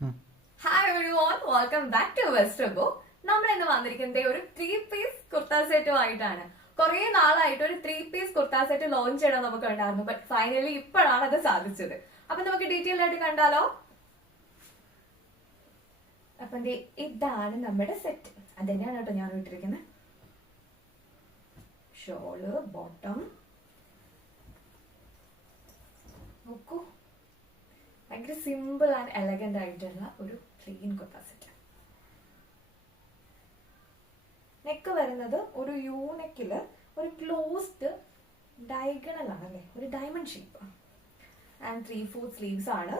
Hi everyone, welcome back to വെസ്റ്റർബോ. നമ്മൾ ഇന്ന് വന്നിരിക്കുന്നത് ഒരു 3-പീസ് കുർത്ത സെറ്റുമായിട്ടാണ്. കുറെ നാളായിട്ട് ഒരു 3-പീസ് കുർത്ത സെറ്റ് ലോഞ്ച് ചെയ്യണം നമുക്ക് ഉണ്ടായിരുന്നു. ബട്ട് ഫൈനലി ഇപ്പോഴാണ് അത് സാധിച്ചത്. അപ്പൊ നമുക്ക് ഡീറ്റെയിൽ ആയിട്ട് കണ്ടാലോ? അപ്പൊ ഇതാണ് നമ്മുടെ സെറ്റ്. അത് തന്നെയാണ് കേട്ടോ ഞാൻ ഇട്ടിരിക്കുന്നത്. ഷോള്, ബോട്ടം, നോക്കൂ, ഭയങ്കര സിമ്പിൾ ആൻഡ് എലഗന്റ് ആയിട്ടുള്ള ഒരു പ്ലെയിൻ കുർത്ത സെറ്റ്. നെക്ക് വരുന്നത് ഒരു യു നെക്കില് ഒരു ക്ലോസ്ഡ് ഡയഗണൽ ആണ് അല്ലെ, ഒരു ഡയമണ്ട് ഷേപ്പ് ആൻഡ് 3/4 സ്ലീവ്സ് ആണ്.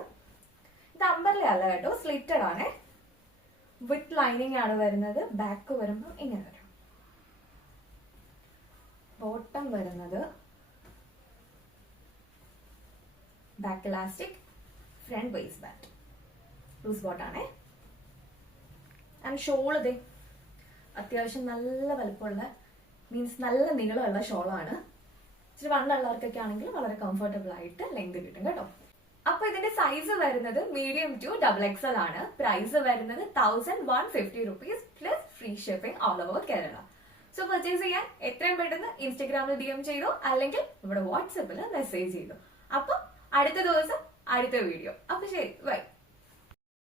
ഇത് അമ്പർല അല്ല കേട്ടോ, സ്ലിറ്റഡ് ആണ്. വിത്ത് ലൈനിങ് ആണ് വരുന്നത്. ബാക്ക് വരുമ്പോൾ ഇങ്ങനെ വരും. ബോട്ടം വരുന്നത് back elastic, front waist band, loose ബോട്ടാണേ. ആൻഡ് ഷോൾ ഇതേ അത്യാവശ്യം നല്ല വലുപ്പമുള്ള, മീൻസ് നല്ല നീളമുള്ള ഷോളാണ്. ഇച്ചിരി വണ്ണുള്ളവർക്കൊക്കെ ആണെങ്കിൽ വളരെ കംഫർട്ടബിൾ ആയിട്ട് ലെങ്ത് കിട്ടും കേട്ടോ. അപ്പൊ ഇതിന്റെ സൈസ് വരുന്നത് മീഡിയം ടു XXL ആണ്. പ്രൈസ് വരുന്നത് 1150 rupees plus free shipping all over Kerala. So purchase ചെയ്യാൻ എത്രയും പെട്ടെന്ന് ഇൻസ്റ്റഗ്രാമിൽ DM ചെയ്തോ, അല്ലെങ്കിൽ നമ്മുടെ വാട്സാപ്പിൽ മെസ്സേജ് ചെയ്തോ. അപ്പൊ അടുത്ത ദിവസം അടുത്ത വീഡിയോ. അപ്പൊ ശരി, ബൈ.